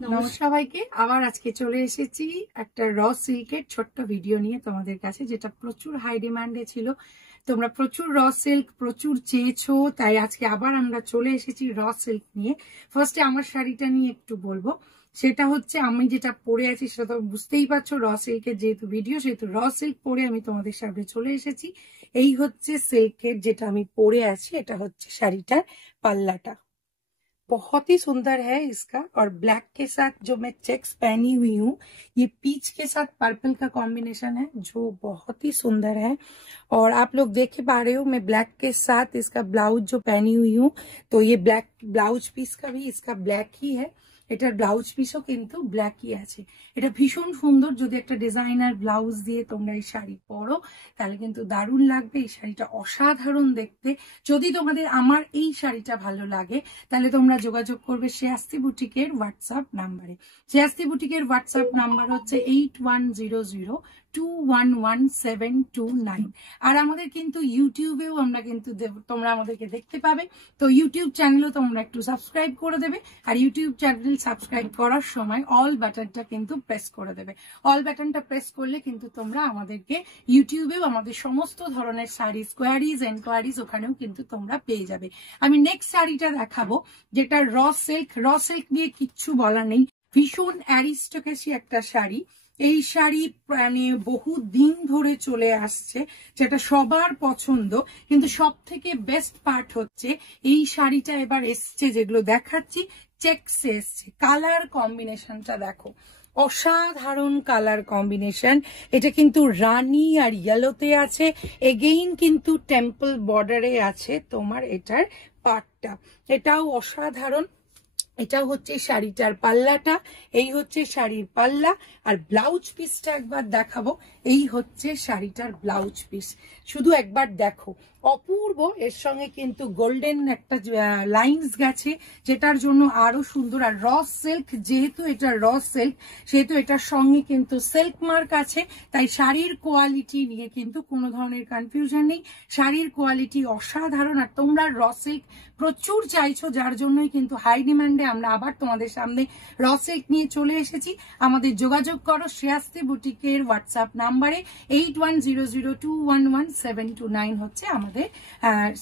নমস্কার সবাইকে। আবার আজকে চলে এসেছি একটা র সিল্কের ছোট্ট ভিডিও নিয়ে তোমাদের কাছে, যেটা প্রচুর হাই ডিমান্ডে ছিল। তোমরা প্রচুর র সিল্ক প্রচুর চেয়েছো, তাই আজকে আবার আমরা চলে এসেছি র সিল্ক নিয়ে। ফার্স্টে আমার শাড়িটা নিয়ে একটু বলবো, সেটা হচ্ছে আমি যেটা পরে আছি সেটা তো বুঝতেই পারছো, র সিল্কের যেহেতু ভিডিও সেহেতু র সিল্ক পরে আমি তোমাদের সামনে চলে এসেছি। এই হচ্ছে সিল্কের যেটা আমি পরে আছি, এটা হচ্ছে শাড়িটার পাল্লাটা। बहुत ही सुंदर है इसका, और ब्लैक के साथ जो मैं चेक्स पहनी हुई हूँ, ये पीच के साथ पर्पल का कॉम्बिनेशन है जो बहुत ही सुंदर है। और आप लोग देख पा रहे हो, मैं ब्लैक के साथ इसका ब्लाउज जो पहनी हुई हूँ, तो ये ब्लैक ब्लाउज पीस का भी इसका ब्लैक ही है। এটার ব্লাউজ পিসও কিন্তু ব্ল্যাকই আছে। এটা ভীষণ সুন্দর। যদি একটা ডিজাইনার ব্লাউজ দিয়ে তোমরা এই শাড়ি পরো তাহলে কিন্তু দারুণ লাগবে। এই শাড়িটা অসাধারণ দেখতে। যদি তোমাদের আমার এই শাড়িটা ভালো লাগে তাহলে তোমরা যোগাযোগ করবে শ্রেয়াস্তি বুটিকের হোয়াটসঅ্যাপ নাম্বারে। শ্রেয়াস্তি বুটিকের হোয়াটসঅ্যাপ নাম্বার হচ্ছে 8100211729। আর আমাদের কিন্তু ইউটিউবেও আমরা কিন্তু তোমরা আমাদেরকে দেখতে পাবে। তো ইউটিউব চ্যানেলও তোমরা একটু সাবস্ক্রাইব করে দেবে। আর ইউটিউব চ্যানেল সাবস্ক্রাইব করার সময় অল বাটনটা কিন্তু প্রেস করে দেবে। অল বাটনটা প্রেস করলে কিন্তু তোমরা আমাদেরকে ইউটিউবেও আমাদের সমস্ত ধরনের শাড়িজ কোয়ারিজ এনকোয়ারিজ ওখানেও কিন্তু তোমরা পেয়ে যাবে। আমি নেক্সট শাড়িটা দেখাবো, যেটা র সিল্ক। র সিল্ক নিয়ে কিচ্ছু বলার নেই, ভীষণ অ্যারিস্টোক্রেসি একটা শাড়ি। এই শাড়ি মানে বহু দিন ধরে চলে আসছে, যেটা সবার পছন্দ। কিন্তু সব থেকে বেস্ট পার্ট হচ্ছে এই শাড়িটা এবার এসছে, যেগুলো দেখাচ্ছি চেকস এসছে। কালার কম্বিনেশনটা দেখো, অসাধারণ কালার কম্বিনেশন। এটা কিন্তু রানী আর ইয়েলোতে আছে, এগেইন কিন্তু টেম্পল বর্ডারে আছে তোমার এটার পার্টটা, এটাও অসাধারণ। এটা হচ্ছে শাড়িটার পাল্লাটা, এই হচ্ছে শাড়ির পাল্লা। আর ব্লাউজ পিসটা একবার দেখাবো, এই হচ্ছে শাড়িটার ব্লাউজ পিস। শুধু একবার দেখো, অপূর্ব। এর সঙ্গে কিন্তু গোল্ডেন একটা লাইনস গেছে, যেটার জন্য আরো সুন্দর। আর র সিল্ক, যেহেতু এটা র সিল্ক সেহেতু এটার সঙ্গে কিন্তু সিল্ক মার্ক আছে, তাই শাড়ির কোয়ালিটি নিয়ে কিন্তু কোনো ধরনের কনফিউশন নেই। শাড়ির কোয়ালিটি অসাধারণ। আর তোমরা র সিল্ক প্রচুর চাইছো, যার জন্যই কিন্তু হাই ডিমান্ডে আমরা আবার তোমাদের সামনে র সিল্ক নিয়ে চলে এসেছি। আমাদের যোগাযোগ করো শ্রেয়াস্তি বুটিকের হোয়াটসঅ্যাপ নাম্বারে। 8100211729 হচ্ছে আমাদের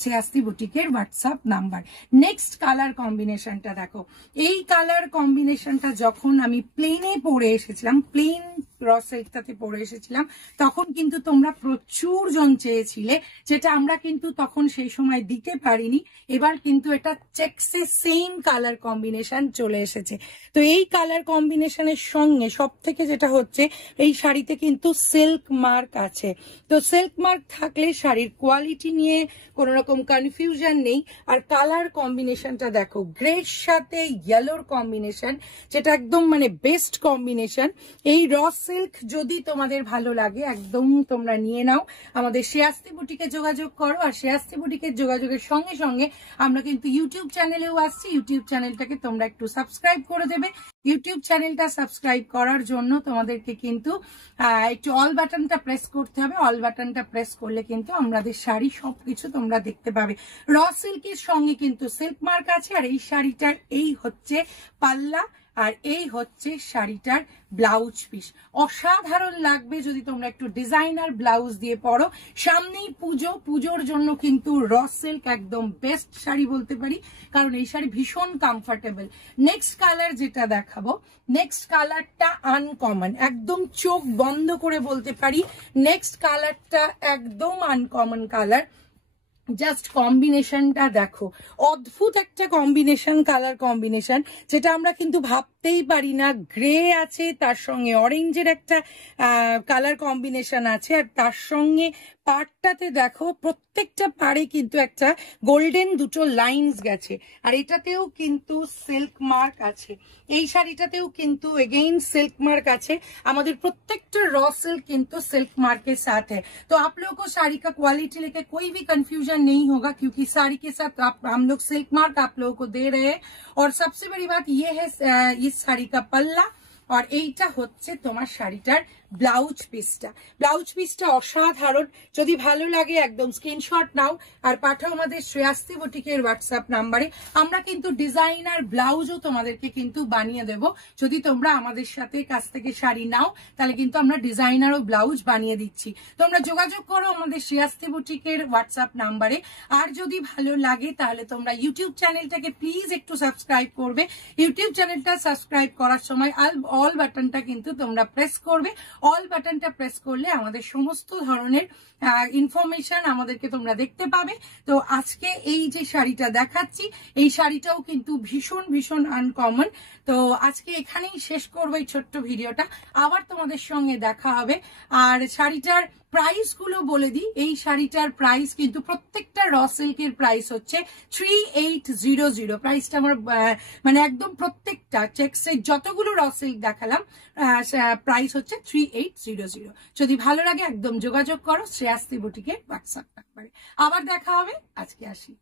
শ্রেয়াস্তি বুটিকের হোয়াটসঅ্যাপ নাম্বার। নেক্সট কালার কম্বিনেশনটা দেখো। এই কালার কম্বিনেশনটা যখন আমি প্লেনে পরে এসেছিলাম, প্লেন র সিল্কটাতে পরে এসেছিলাম, তখন কিন্তু তোমরা প্রচুর জন চেয়েছিলে, যেটা আমরা কিন্তু তখন সেই সময় দিতে পারিনি। এবার কিন্তু এটা চেকসে সেম কালার কম্বিনেশন চলে এসেছে। তো এই কালার কম্বিনেশনের সঙ্গে সব থেকে যেটা হচ্ছে, এই শাড়িতে কিন্তু সিল্ক মার্ক আছে। তো সিল্ক মার্ক থাকলে শাড়ির কোয়ালিটি নিয়ে কোনো রকম কনফিউশন নেই। আর কালার কম্বিনেশনটা দেখো, গ্রের সাথে ইয়েলোর কম্বিনেশন, যেটা একদম মানে বেস্ট কম্বিনেশন। এই র সিল্ক যদি তোমাদের ভালো লাগে একদম তোমরা নিয়ে নাও, আমাদের শ্রেয়াস্তি বুটিকে যোগাযোগ করো। আর শ্রেয়াস্তি বুটিকের যোগাযোগের সঙ্গে সঙ্গে আমরা কিন্তু ইউটিউব চ্যানেলেও আসছি। ইউটিউব চ্যানেলটাকে তোমরা একটু সাবস্ক্রাইব করে দেবে। ইউটিউব চ্যানেলটা সাবস্ক্রাইব করার জন্য তোমাদেরকে কিন্তু একটু অল বাটনটা প্রেস করতে হবে। অল বাটনটা প্রেস করলে কিন্তু আমাদের শাড়ি সবকিছু তোমরা দেখতে পাবে। র সিল্কের সঙ্গে কিন্তু সিল্ক মার্ক আছে। আর এই শাড়িটার এই হচ্ছে পাল্লা, আর এই হচ্ছে শাড়িটার ব্লাউজ পিস। অসাধারণ লাগবে যদি তোমরা একটু ডিজাইনার ব্লাউজ দিয়ে পরো। সামনেই পুজো, পুজোর জন্য কিন্তু র সিল্ক একদম বেস্ট শাড়ি বলতে পারি, কারণ এই শাড়ি ভীষণ কমফোর্টেবল। নেক্সট কালার যেটা দেখাবো, নেক্সট কালারটা আনকমন, একদম চোখ বন্ধ করে বলতে পারি নেক্সট কালারটা একদম আনকমন কালার। জাস্ট কম্বিনেশনটা দেখো, অদ্ভুত একটা কম্বিনেশন, কালার কম্বিনেশন, যেটা আমরা কিন্তু ভাবতেই পারি না। গ্রে আছে, তার সঙ্গে অরেঞ্জের একটা কালার কম্বিনেশন আছে। আর তার সঙ্গে পাড়টাতে দেখো, প্রত্যেকটা পাড়ে কিন্তু একটা গোল্ডেন দুটো লাইনস গেছে। আর এটাতেও কিন্তু সিল্ক মার্ক আছে, এই শাড়িটাতেও কিন্তু এগেইন সিল্ক मार्क আছে। আমাদের প্রত্যেকটা র सिल्क কিন্তু सिल्क मार्क के साथ है। तो आप लोगों को साड़ी का क्वालिटी लेके कोई भी कंफ्यूजन नहीं होगा, क्योंकि साड़ी के साथ हम लोग सिल्क मार्क आप लोगों को दे रहे हैं। और सबसे बड़ी बात ये है, इस साड़ी का पल्ला और এইটা হচ্ছে তোমার শাড়িটার ব্লাউজ পিসটা অসাধারণ। যদি ভালো লাগে একদম স্ক্রিনশট নাও আর পাঠাও আমাদের শ্রেয়াস্তি বুটিকের হোয়াটসঅ্যাপ নাম্বারে। আমরা কিন্তু ডিজাইনার ব্লাউজও তোমাদেরকে কিন্তু বানিয়ে দেব। যদি তোমরা আমাদের সাথে কাছ থেকে শাড়ি নাও তাহলে কিন্তু আমরা ডিজাইনারও ব্লাউজ বানিয়ে দিচ্ছি। তোমরা যোগাযোগ করো আমাদের শ্রেয়াস্তি বুটিকের হোয়াটসঅ্যাপ নাম্বারে। আর যদি ভালো লাগে তাহলে তোমরা ইউটিউব চ্যানেলটাকে প্লিজ একটু সাবস্ক্রাইব করবে। ইউটিউব চ্যানেলটা সাবস্ক্রাইব করার সময় অল বাটনটা কিন্তু তোমরা প্রেস করবে। অল বাটনটা প্রেস করলে আমাদের সমস্ত ধরনের ইনফরমেশন আমাদেরকে তোমরা দেখতে পাবে। তো আজকে এই যে শাড়িটা দেখাচ্ছি এই শাড়িটাও কিন্তু ভীষণ ভীষণ আনকমন। তো আজকে এখানেই শেষ করবো এই ছোট্ট ভিডিওটা, আবার তোমাদের সঙ্গে দেখা হবে। আর শাড়িটার প্রাইস গুলো বলে দিই। এই শাড়িটার প্রাইস কিন্তু প্রত্যেকটা র সিল্কের প্রাইস হচ্ছে 3800। প্রাইসটা আমার মানে একদম প্রত্যেকটা চেক্সের যতগুলো র সিল্ক দেখালাম প্রাইস হচ্ছে 3800। যদি ভালো লাগে একদম যোগাযোগ করো শ্রেয়াস্তি বুটিকের হোয়াটসঅ্যাপ নাম্বারে। আবার দেখা হবে, আজকে আসি।